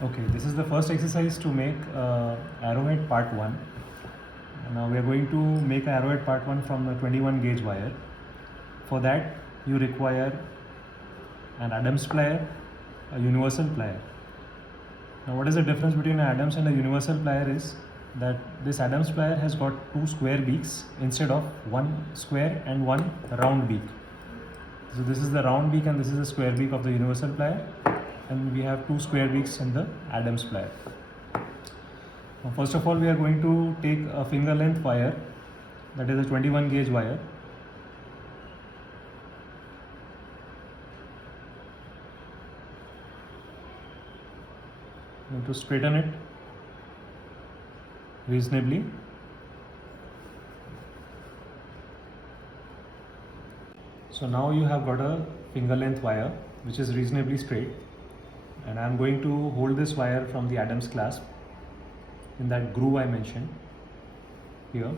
Okay, this is the first exercise to make arrowhead part 1. Now we are going to make arrowhead part 1 from the 21 gauge wire. For that you require an Adams plier, a universal plier. Now what is the difference between an Adams and a universal plier is that this Adams plier has got two square beaks instead of one square and one round beak. So this is the round beak and this is the square beak of the universal plier, and we have two square beaks in the Adams plier. Now first of all, we are going to take a finger length wire, that is a 21 gauge wire. Going to straighten it reasonably. So now you have got a finger length wire which is reasonably straight, and I am going to hold this wire from the Adams clasp in that groove I mentioned here.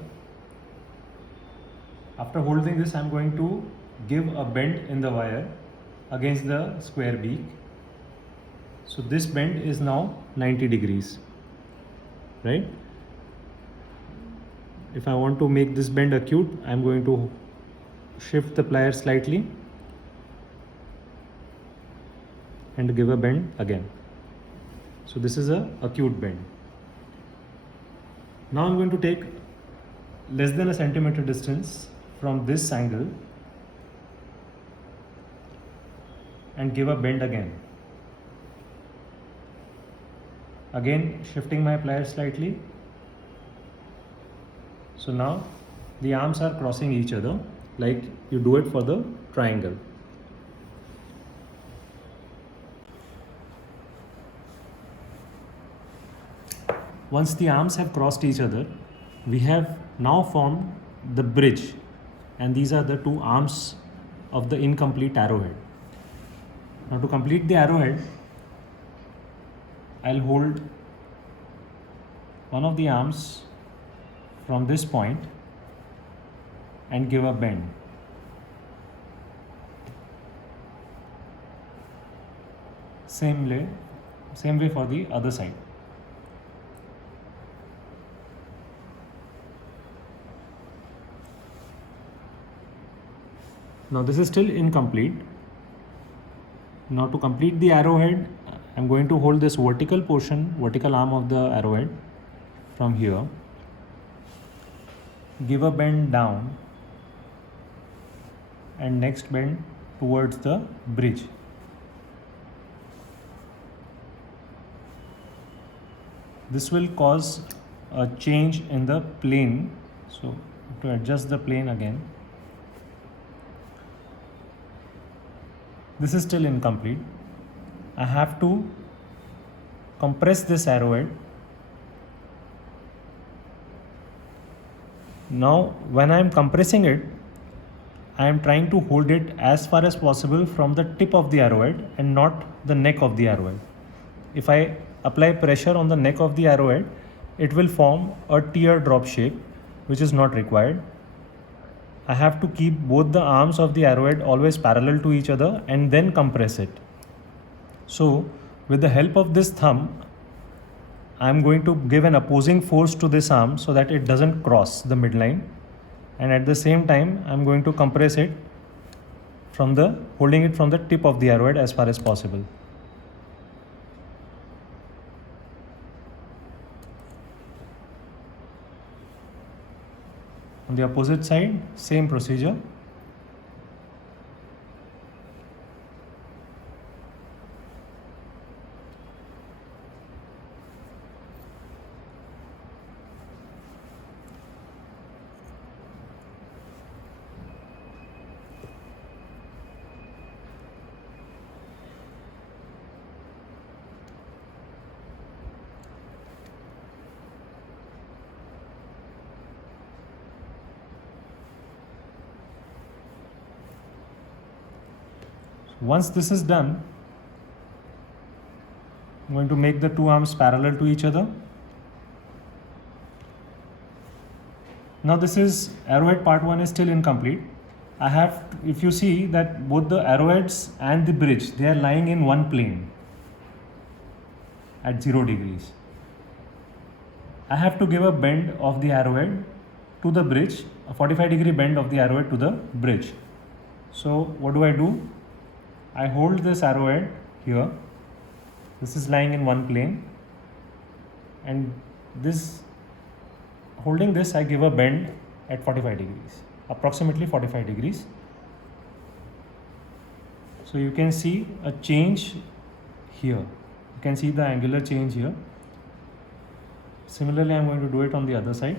After holding this, I am going to give a bend in the wire against the square beak. So this bend is now 90 degrees, right? If I want to make this bend acute, I am going to shift the plier slightly and give a bend again. So this is a acute bend. Now I'm going to take less than a centimeter distance from this angle and give a bend again. Again shifting my plier slightly. So now the arms are crossing each other like you do it for the triangle. Once the arms have crossed each other, we have now formed the bridge, and these are the two arms of the incomplete arrowhead. Now to complete the arrowhead, I'll hold one of the arms from this point and give a bend. Same way for the other side. Now this is still incomplete. Now to complete the arrowhead, I'm going to hold this vertical arm of the arrowhead from here. Give a bend down and next bend towards the bridge. This will cause a change in the plane. So to adjust the plane again. This is still incomplete. I have to compress this arrowhead. Now when I am compressing it, I am trying to hold it as far as possible from the tip of the arrowhead and not the neck of the arrowhead. If I apply pressure on the neck of the arrowhead, it will form a teardrop shape, which is not required. I have to keep both the arms of the arrowhead always parallel to each other and then compress it. So with the help of this thumb, I am going to give an opposing force to this arm so that it doesn't cross the midline, and at the same time I am going to compress it holding it from the tip of the arrowhead as far as possible. On the opposite side, same procedure. Once this is done, I'm going to make the two arms parallel to each other. Now this is arrowhead part 1 is still incomplete. If you see that both the arrowheads and the bridge, they are lying in one plane. at 0 degrees. I have to give a bend of the arrowhead to the bridge, a 45-degree bend of the arrowhead to the bridge. So what do? I hold this arrowhead here. This is lying in one plane, and holding this, I give a bend at 45 degrees, approximately 45 degrees. So you can see a change here. You can see the angular change here. Similarly, I'm going to do it on the other side.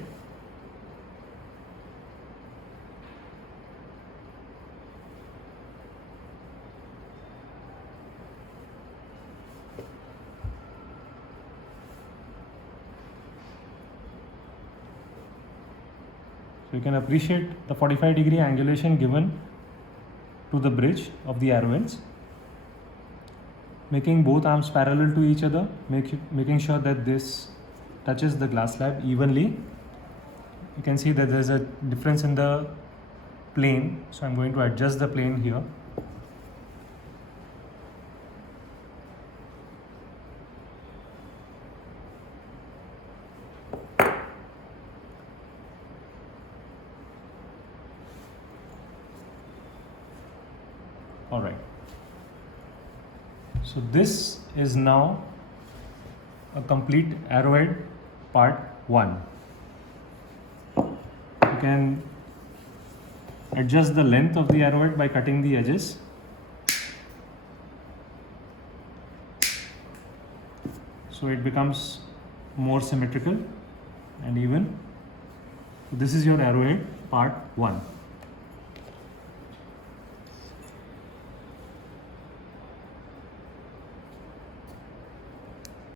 So you can appreciate the 45-degree angulation given to the bridge of the arrowheads, making both arms parallel to each other, making sure that this touches the glass slab evenly. You can see that there's a difference in the plane, so I'm going to adjust the plane here. Alright, so this is now a complete arrowhead part 1. You can adjust the length of the arrowhead by cutting the edges. So it becomes more symmetrical and even. This is your arrowhead part 1.